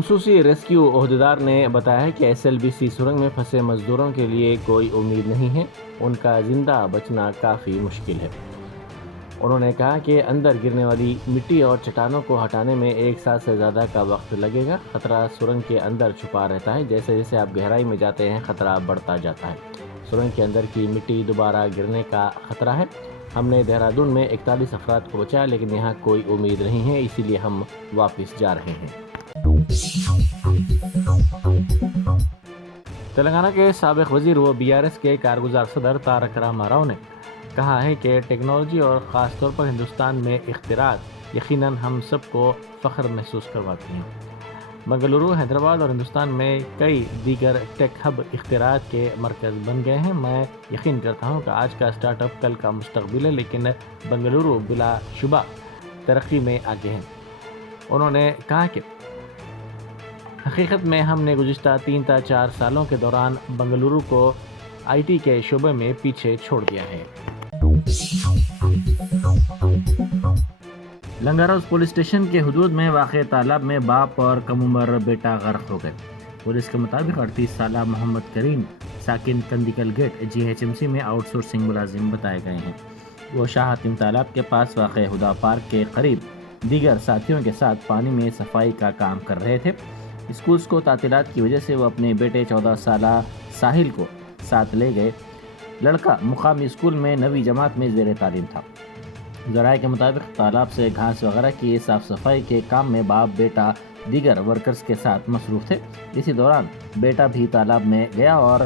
خصوصی ریسکیو عہدیدار نے بتایا ہے کہ SLBC سرنگ میں پھنسے مزدوروں کے لیے کوئی امید نہیں ہے، ان کا زندہ بچنا کافی مشکل ہے۔ انہوں نے کہا کہ اندر گرنے والی مٹی اور چٹانوں کو ہٹانے میں 1 سال سے زیادہ کا وقت لگے گا۔ خطرہ سرنگ کے اندر چھپا رہتا ہے، جیسے جیسے آپ گہرائی میں جاتے ہیں خطرہ بڑھتا جاتا ہے۔ سرنگ کے اندر کی مٹی دوبارہ گرنے کا خطرہ ہے۔ ہم نے دہرادون میں 41 افراد کو بچایا، لیکن یہاں کوئی امید نہیں ہے، اسی لیے ہم واپس جا رہے ہیں۔ تلنگانہ کے سابق وزیر و BRS کے کارگزار صدر تارک راما راؤ نے کہا ہے کہ ٹیکنالوجی اور خاص طور پر ہندوستان میں اختراعات یقیناً ہم سب کو فخر محسوس کرواتی ہیں۔ بنگلورو، حیدرآباد اور ہندوستان میں کئی دیگر ٹیک ہب اختراعات کے مرکز بن گئے ہیں۔ میں یقین کرتا ہوں کہ آج کا اسٹارٹ اپ کل کا مستقبل ہے، لیکن بنگلورو بلا شبہ ترقی میں آگے ہے۔ انہوں نے کہا کہ حقیقت میں ہم نے گزشتہ 3 تا 4 سالوں کے دوران بنگلورو کو IT کے شعبے میں پیچھے چھوڑ دیا ہے۔ لنگر ہاؤس پولیس اسٹیشن کے حدود میں واقع تالاب میں باپ اور کم عمر بیٹا غرق ہو گئے۔ پولیس کے مطابق 38 سالہ محمد کریم ساکن کندیکل گیٹ GHMC میں آؤٹ سورسنگ ملازم بتائے گئے ہیں۔ وہ شاہ حاتم تالاب کے پاس واقع ہدا پارک کے قریب دیگر ساتھیوں کے ساتھ پانی میں صفائی کا کام کر رہے تھے۔ اسکولز کو تعطیلات کی وجہ سے وہ اپنے بیٹے 14 سالہ ساحل کو ساتھ لے گئے۔ لڑکا مقامی اسکول میں 9ویں جماعت میں زیر تعلیم تھا۔ ذرائع کے مطابق تالاب سے گھاس وغیرہ کی صاف صفائی کے کام میں باپ بیٹا دیگر ورکرز کے ساتھ مصروف تھے۔ اسی دوران بیٹا بھی تالاب میں گیا اور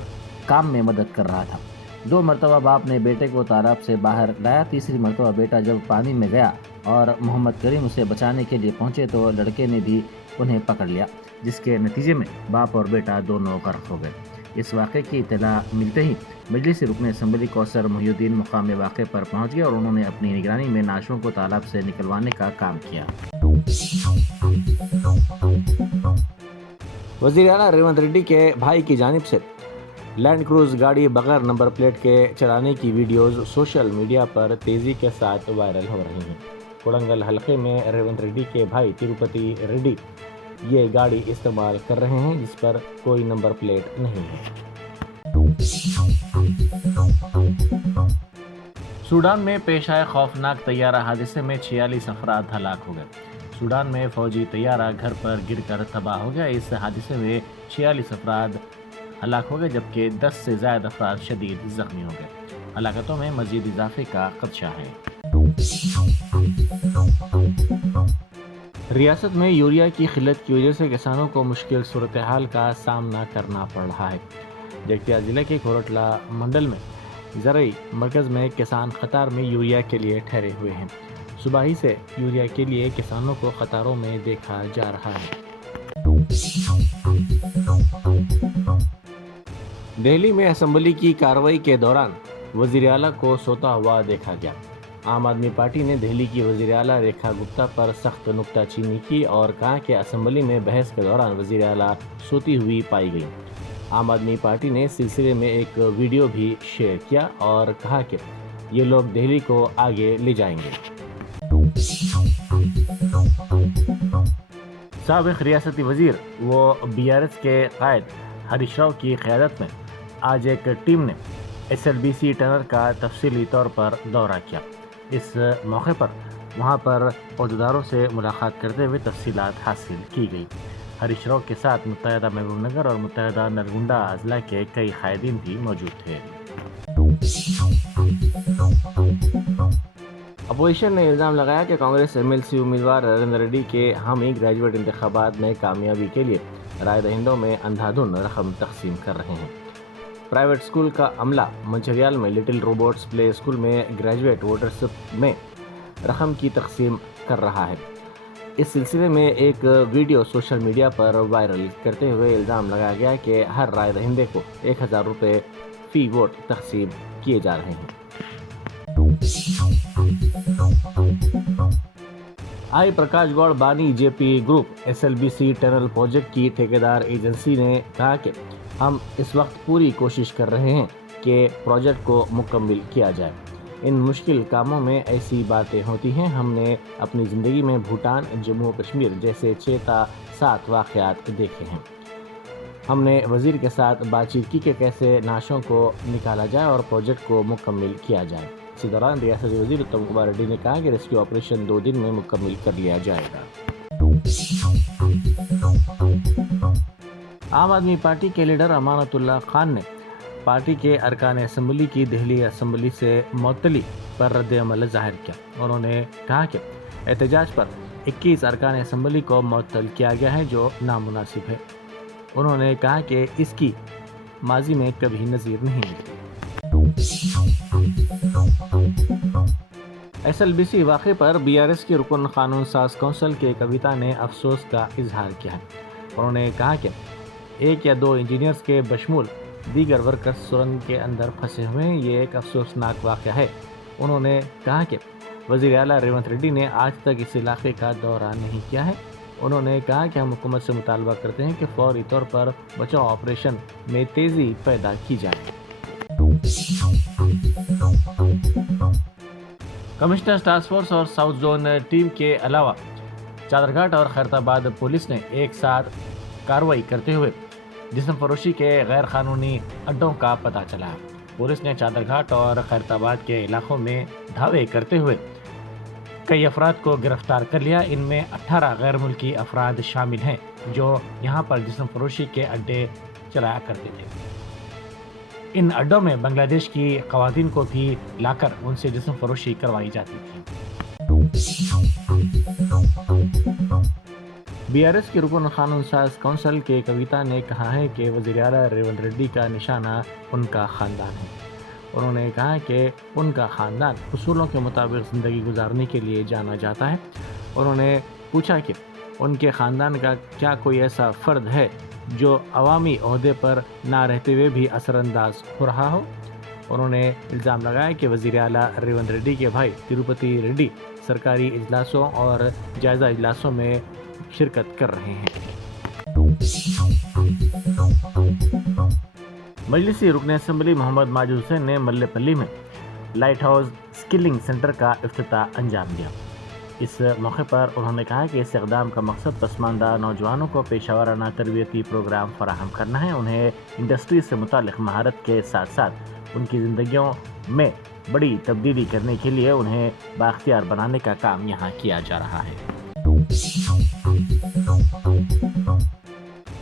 کام میں مدد کر رہا تھا۔ 2 مرتبہ باپ نے بیٹے کو تالاب سے باہر لایا۔ تیسری مرتبہ بیٹا جب پانی میں گیا اور محمد کریم اسے بچانے کے لیے پہنچے تو لڑکے نے بھی انہیں پکڑ لیا، جس کے نتیجے میں باپ اور بیٹا دونوں غرق ہو گئے۔ اس واقعے کی اطلاع ملتے ہی مجلس رکن اسمبلی کوثر محی الدین مقام واقع پر پہنچ گیا اور انہوں نے اپنی نگرانی میں نعشوں کو تالاب سے نکلوانے کا کام کیا۔ وزیر اعلیٰ ریونت ریڈی کے بھائی کی جانب سے لینڈ کروز گاڑی بغیر نمبر پلیٹ کے چلانے کی ویڈیوز سوشل میڈیا پر تیزی کے ساتھ وائرل ہو رہی ہیں۔ کوڑنگل حلقے میں ریونت ریڈی کے بھائی تروپتی ریڈی یہ گاڑی استعمال کر رہے ہیں، جس پر کوئی نمبر پلیٹ نہیں ہے۔ سوڈان میں پیش آئے خوفناک طیارہ حادثے میں 46 افراد ہلاک ہو گئے۔ سوڈان میں فوجی طیارہ گھر پر گر کر تباہ ہو گیا۔ اس حادثے میں 46 افراد ہلاک ہو گئے، جبکہ 10 سے زائد افراد شدید زخمی ہو گئے۔ ہلاکتوں میں مزید اضافے کا خدشہ ہے۔ ریاست میں یوریا کی قلت کی وجہ سے کسانوں کو مشکل صورتحال کا سامنا کرنا پڑ رہا ہے۔ جگتیا ضلع کے کھوٹلا منڈل میں زرعی مرکز میں کسان قطار میں یوریا کے لیے ٹھہرے ہوئے ہیں۔ صبح ہی سے یوریا کے لیے کسانوں کو قطاروں میں دیکھا جا رہا ہے۔ دہلی میں اسمبلی کی کارروائی کے دوران وزیر اعلیٰ کو سوتا ہوا دیکھا گیا۔ عام آدمی پارٹی نے دہلی کی وزیر اعلیٰ ریکھا گپتا پر سخت نکتہ چینی کی اور کہا کہ اسمبلی میں بحث کے دوران وزیر اعلیٰ سوتی ہوئی پائی گئی۔ عام آدمی پارٹی نے اس سلسلے میں ایک ویڈیو بھی شیئر کیا اور کہا کہ یہ لوگ دہلی کو آگے لے جائیں گے۔ سابق ریاستی وزیر و BRS کے قائد ہریش راؤ کی قیادت میں آج ایک ٹیم نے SLBC ٹنل کا تفصیلی طور پر دورہ کیا۔ اس موقع پر وہاں پر عہدیداروں سے ملاقات کرتے ہوئے تفصیلات حاصل کی گئی۔ ہریش راؤ کے ساتھ متحدہ محبوب نگر اور متحدہ نلگنڈا اضلاع کے کئی قائدین بھی موجود تھے۔ اپوزیشن نے الزام لگایا کہ کانگریس MLC امیدوار ریونت ریڈی کے حامی گریجویٹ انتخابات میں کامیابی کے لیے رائے دہندوں میں اندھا دھند رقم تقسیم کر رہے ہیں۔ پرائیویٹ اسکول کا عملہ منچریال میں لٹل روبوٹس پلے اسکول میں گریجویٹ ووٹرز میں رقم کی تقسیم کر رہا ہے۔ اس سلسلے میں ایک ویڈیو سوشل میڈیا پر وائرل کرتے ہوئے الزام لگایا گیا کہ ہر رائے دہندے کو 1000 روپے فی ووٹ تقسیم کیے جا رہے ہیں۔ آئی پرکاش گوڑ بانی JP group SLBC tunnel project کی ٹھیکیدار ایجنسی نے کہا کہ ہم اس وقت پوری کوشش کر رہے ہیں کہ پروجیکٹ کو مکمل کیا جائے۔ ان مشکل کاموں میں ایسی باتیں ہوتی ہیں. ہم نے اپنی زندگی میں بھوٹان، جموں و کشمیر جیسے 6 تا 7 واقعات دیکھے ہیں. ہم نے وزیر کے ساتھ بات چیت کی کہ کیسے نعشوں کو نکالا جائے اور پروجیکٹ کو مکمل کیا جائے. اسی دوران ریاستی وزیر اتم کمار ریڈی نے کہا کہ ریسکیو آپریشن 2 دن میں مکمل کر لیا جائے گا. عام آدمی پارٹی کے لیڈر امانت اللہ خان نے پارٹی کے ارکان اسمبلی کی دہلی اسمبلی سے معطلی پر رد عمل ظاہر کیا. انہوں نے کہا کہ احتجاج پر 21 ارکان اسمبلی کو معطل کیا گیا ہے جو نامناسب ہے. انہوں نے کہا کہ اس کی ماضی میں کبھی نظیر نہیں ملی. SLBC واقعے پر BRS کی رکن قانون ساز کونسل کے کویتا نے افسوس کا اظہار کیا ہے. انہوں نے کہا کہ 1 یا 2 انجینئرز کے بشمول دیگر ورکرز سرنگ کے اندر پھنسے ہوئے ہیں. یہ ایک افسوسناک واقعہ ہے. انہوں نے کہا کہ وزیر اعلیٰ ریونت ریڈی نے آج تک اس علاقے کا دورہ نہیں کیا ہے. انہوں نے کہا کہ ہم حکومت سے مطالبہ کرتے ہیں کہ فوری طور پر بچاؤ آپریشن میں تیزی پیدا کی جائے. کمشنر ٹاسک فورس اور ساؤتھ زون ٹیم کے علاوہ چادرگھاٹ اور خیرتآباد پولیس نے ایک ساتھ کارروائی کرتے ہوئے جسم فروشی کے غیر قانونی اڈوں کا پتہ چلا. پولیس نے چادرگھاٹ اور خیرتآباد کے علاقوں میں دھاوے کرتے ہوئے کئی افراد کو گرفتار کر لیا. ان میں 18 غیر ملکی افراد شامل ہیں جو یہاں پر جسم فروشی کے اڈے چلایا کرتے تھے. ان اڈوں میں بنگلہ دیش کی خواتین کو بھی لا کر ان سے جسم فروشی کروائی جاتی تھی. BRS کی رکن قانون ساز کونسل کے کویتا نے کہا ہے کہ وزیر اعلیٰ ریونت ریڈی کا نشانہ ان کا خاندان ہے. انہوں نے کہا کہ ان کا خاندان اصولوں کے مطابق زندگی گزارنے کے لیے جانا جاتا ہے. انہوں نے پوچھا کہ ان کے خاندان کا کیا کوئی ایسا فرد ہے جو عوامی عہدے پر نہ رہتے ہوئے بھی اثر انداز ہو رہا ہو. انہوں نے الزام لگایا کہ وزیر اعلیٰ ریونت ریڈی کے بھائی تروپتی ریڈی سرکاری اجلاسوں اور جائزہ اجلاسوں میں شرکت کر رہے ہیں. مجلسی رکن اسمبلی محمد ماجد حسین نے ملے پلی میں لائٹ ہاؤس سکلنگ سینٹر کا افتتاح انجام دیا. اس موقع پر انہوں نے کہا کہ اس اقدام کا مقصد پسماندہ نوجوانوں کو پیشہ ورانہ تربیتی پروگرام فراہم کرنا ہے. انہیں انڈسٹری سے متعلق مہارت کے ساتھ ساتھ ان کی زندگیوں میں بڑی تبدیلی کرنے کے لیے انہیں بااختیار بنانے کا کام یہاں کیا جا رہا ہے.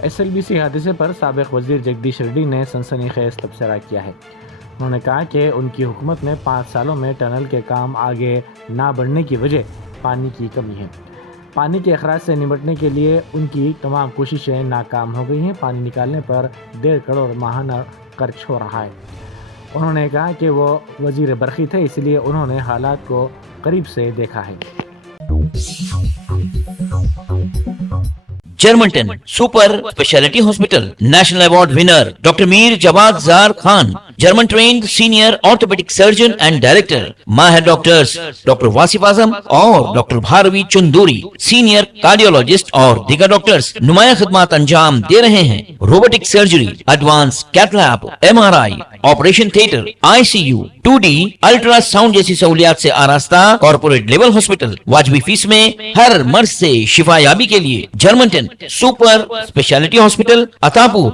SLBC حادثے پر سابق وزیر جگدیش ریڈی نے سنسنی خیز تبصرہ کیا ہے. انہوں نے کہا کہ ان کی حکومت میں 5 سالوں میں ٹنل کے کام آگے نہ بڑھنے کی وجہ پانی کی کمی ہے. پانی کے اخراج سے نمٹنے کے لیے ان کی تمام کوششیں ناکام ہو گئی ہیں. پانی نکالنے پر 1.5 کروڑ ماہانہ خرچ ہو رہا ہے. انہوں نے کہا کہ وہ وزیر برقی تھے اس لیے انہوں نے حالات کو قریب سے دیکھا ہے. جرمنٹن super speciality hospital national award winner doctor Mir Jawad Zar Khan German trained senior orthopaedic surgeon and director ماہر ڈاکٹرز ڈاکٹر واصف اعظم اور doctor Bharavi Chanduri senior cardiologist اور دیگر ڈاکٹرز نمایاں خدمات انجام دے رہے ہیں. Robotic surgery, advance cath lab, MRI، operation theatre, ICU، 2D ultrasound جیسی سہولیات سے آراستہ کارپوریٹ لیول ہاسپٹل. واجبی فیس میں ہر مرض سے شفا یابی کے لیے جرمنٹن سپر اسپیشلٹی ہاسپٹل عطاپور.